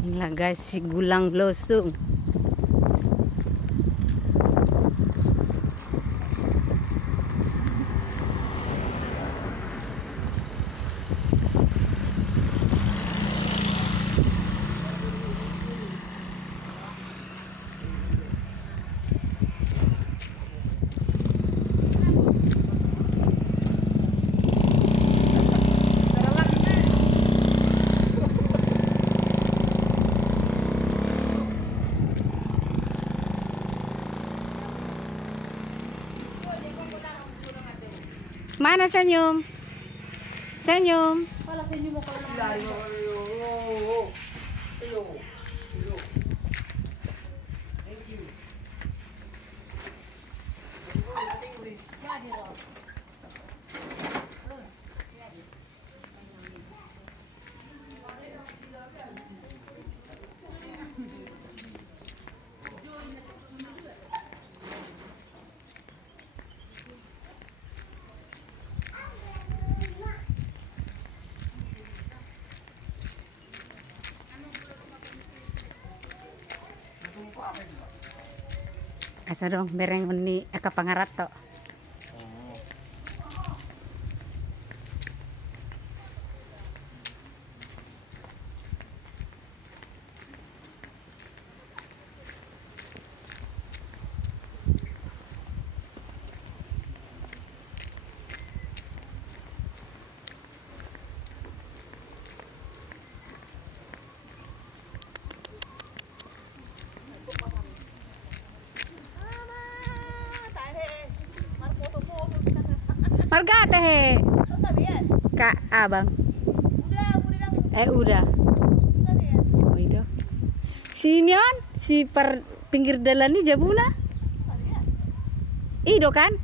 Inilah guys, si gulang losong. Mana senyum? Senyum. Wala sa inyo mo ko lang. Asa dong bereng ni akapangarat to. Marga teh. Kak abang. Udah. Oh itu. Sinian si per pinggir dalan ni jabuna. Ido kan?